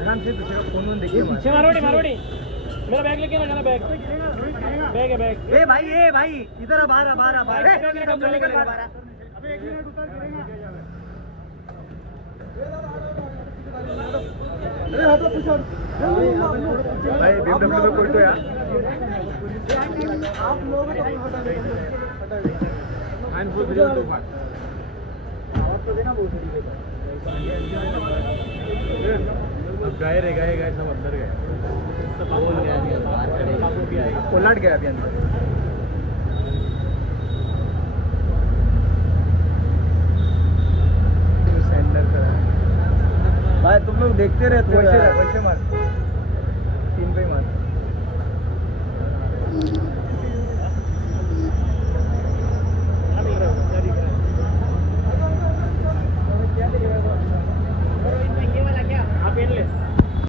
आराम से दूसरे का फोन देखिए पीछे मारवाड़ी मारवाड़ी मेरा बैग लेके ना बैग बैग है बैग ए भाई इधर बाहर बाहर बाहर अबे 1 मिनट उतर गिरेगा अरे हटो पीछे भाई BMW तो कोई तो यार आप लोग तो हटा दे एंड फुल वीडियो तो आवाज तो देना बहुत तरीके से अब गए सब अंदर गए बोल गया बाहर खड़े उलट गया अभी अंदर सेंटर करा भाई तुम लोग देखते रहते हो वैसे मार 3 पे मार क्या दिख रहा है